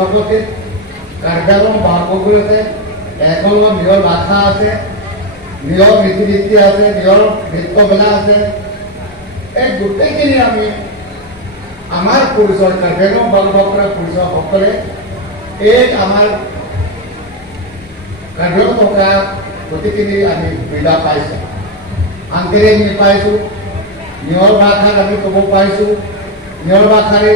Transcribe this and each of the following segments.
জনপথিত কাৰ্যালয় বাপুগুৰিতে এখনৰ নিজৰ ভাষা আছে, নিজৰ নীতি নীতি আছে, নিজৰ নৃত্যবেলা আছে। এই গোটেইখিনি আমি আমাৰ পৰিচয় কাৰ্যালয় বালভক্তৰ পৰিচয়সকলে এই আমাৰ কাৰ্যালয় থকা গোটেইখিনি আমি সুবিধা পাইছোঁ। আনকেৰে আমি পাইছোঁ, নিজৰ ভাষাত আমি ক'ব পাৰিছোঁ, নিজৰ ভাষাৰে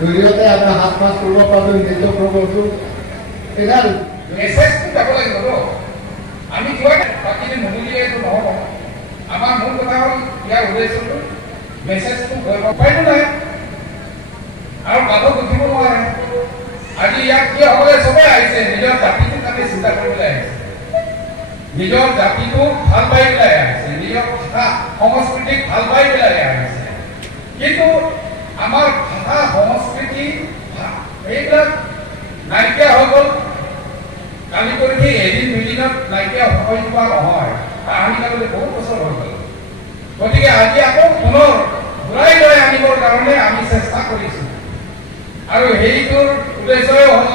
জৰিয়তে আমি হাত মাছ কৰিব পাৰোঁ, নৃত্য কৰিব পাৰোঁ। এডাল মেছেজটো যাব লাগিব ন। আমি কিবা বাকীটো নুবুলিলেতো নহ'ব। আমাৰ মূল কথা হ'ল ইয়াৰ উদ্দেশ্যটো মেছেজটো উপায়টো নাই আৰু মানুহ বুজিব নোৱাৰে। আজি ইয়াত কি হ'বলৈ চবেই আহিছে, নিজৰ জাতিটোক আমি চিন্তা কৰিবলৈ আহিছে, নিজৰ জাতিটো ভাল পাই পেলাই আহিছে, নিজৰ ভাষা সংস্কৃতিক ভাল পাই পেলাই আহিছে। কিন্তু আমাৰ ভাষা সংস্কৃতি এইবিলাক নাইকিয়া হৈ গ'ল। কালি কৰি সেই এদিন দুদিনত নাইকিয়া হৈ যোৱা নহয়, আহি যাবলৈ বহুত বছৰ হৈ গ'ল। গতিকে আজি আকৌ পুনৰ ঘূৰাই লৈ আনিবৰ কাৰণে আমি চেষ্টা কৰিছোঁ আৰু সেইটোৰ উদ্দেশ্যই হ'ল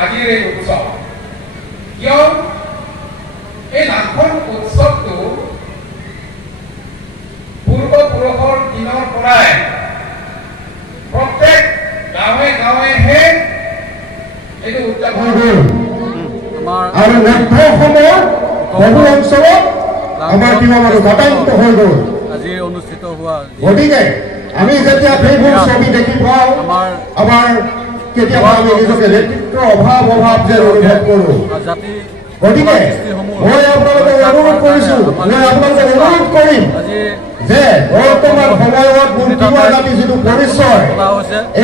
আজিৰ এই উৎসৱ। কিয় এই নামঘৰ উৎসৱটো পূৰ্বপুৰুষৰ দিনৰ পৰাই প্ৰত্যেক গাঁৱে গাঁৱেহে এইটো উদযাপন আৰু নামঘৰসমূহ বহু অঞ্চলত আমাৰ কিমান গতানুগত হৈ গ'ল। আজি অনুষ্ঠিত হোৱা গতিকে আমি যেতিয়া সেইবোৰ ছবি দেখি পাওঁ, আমাৰ কেতিয়াবা আমি নিজকে নেতৃত্বৰ অভাৱ যে অনুভৱ কৰোঁ। গতিকে মই আপোনালোকক অনুৰোধ কৰিছোঁ, মই আপোনালোকক অনুৰোধ কৰিম যে বৰ্তমান সময়ত মোৰ তিৱা জাতি যিটো পৰিচয়,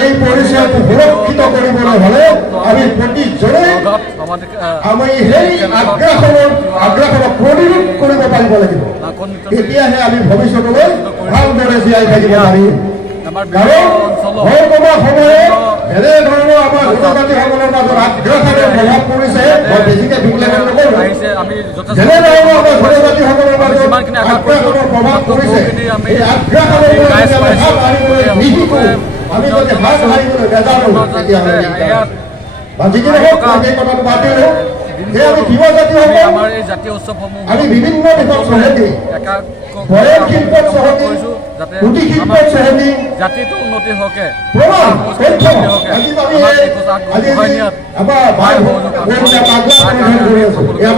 এই পৰিচয়টো সুৰক্ষিত কৰিবলৈ হ'লে আমি প্ৰতিজনে আমি সেই আগ্ৰাসনক প্ৰতিৰোধ কৰিব পাৰিব লাগিব। তেতিয়াহে আমি ভৱিষ্যতলৈ ভালদৰে জীয়াই থাকিব পাৰিম। কাৰণ বৰ্তমান সময়ত এনেধৰণৰ আমাৰ জনজাতিসকলৰ মাজত আগ্ৰাসনৰ প্ৰভাৱ পৰিছে। মই বেছিকৈ বিজ্ঞাপন নকৰোঁ, যেনেধৰণৰ আমাৰ জনজাতিসকলৰ মাজত আগ্ৰাসনৰ প্ৰভাৱ পৰিছে, এই আগ্ৰাসনৰ পৰা হাত হাৰিবলৈ নিশিকোঁ, আমি যদি হাত হাৰিবলৈ নাজানো তেতিয়াহ'লে বা যিখিনি হওক সেই কথাটো পাতিলোঁ যে আমি তিৱা জাতিসকল আমি বিভিন্ন দিশত চহকী, বয়ন শিল্পত চহকী, কুটি শিল্পত চহকী, জাতিটো উন্নতি হকে প্ৰমাণ তথ্য আজি আমাৰ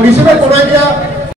নিশ্চিত বনাই দিয়া